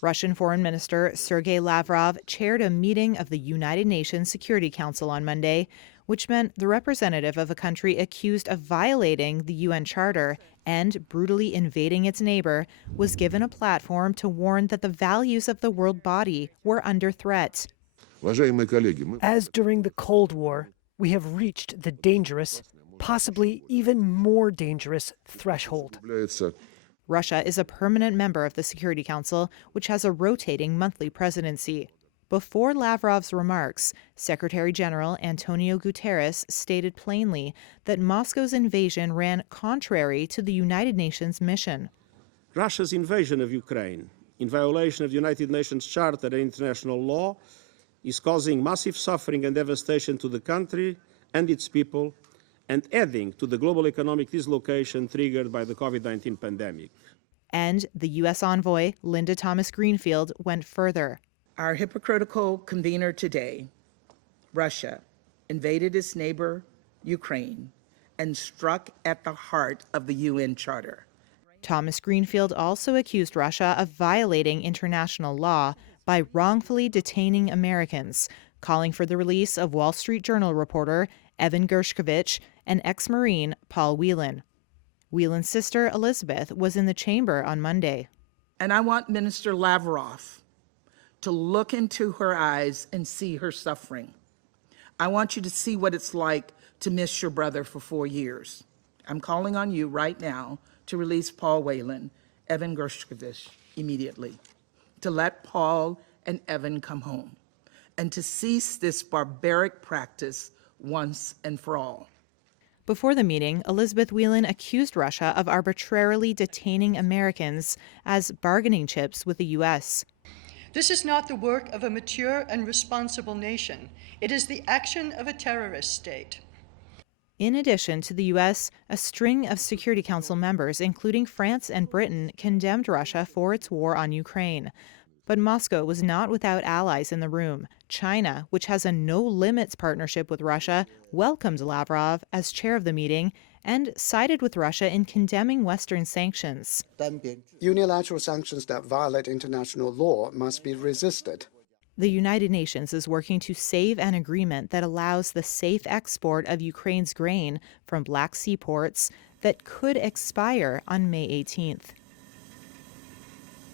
Russian Foreign Minister Sergei Lavrov chaired a meeting of the United Nations Security Council on Monday, which meant the representative of a country accused of violating the UN Charter and brutally invading its neighbor was given a platform to warn that the values of the world body were under threat. As during the Cold War, we have reached the dangerous, possibly even more dangerous threshold. Russia is a permanent member of the Security Council, which has a rotating monthly presidency. Before Lavrov's remarks, Secretary General Antonio Guterres stated plainly that Moscow's invasion ran contrary to the United Nations mission. Russia's invasion of Ukraine, in violation of the United Nations Charter and international law, is causing massive suffering and devastation to the country and its people, and adding to the global economic dislocation triggered by the COVID-19 pandemic. And the U.S. envoy, Linda Thomas-Greenfield, went further. Our hypocritical convener today, Russia, invaded its neighbor, Ukraine, and struck at the heart of the UN Charter. Thomas-Greenfield also accused Russia of violating international law by wrongfully detaining Americans, calling for the release of Wall Street Journal reporter Evan Gershkovich and ex-Marine Paul Whelan. Whelan's sister, Elizabeth, was in the chamber on Monday. And I want Minister Lavrov to look into her eyes and see her suffering. I want you to see what it's like to miss your brother for 4 years. I'm calling on you right now to release Paul Whelan, Evan Gershkovich, immediately, to let Paul and Evan come home, and to cease this barbaric practice once and for all. Before the meeting, Elizabeth Whelan accused Russia of arbitrarily detaining Americans as bargaining chips with the U.S. This is not the work of a mature and responsible nation. It is the action of a terrorist state. In addition to the U.S., a string of Security Council members, including France and Britain, condemned Russia for its war on Ukraine. But Moscow was not without allies in the room. China, which has a no-limits partnership with Russia, welcomed Lavrov as chair of the meeting and sided with Russia in condemning Western sanctions. Unilateral sanctions that violate international law must be resisted. The United Nations is working to save an agreement that allows the safe export of Ukraine's grain from Black Sea ports that could expire on May 18th.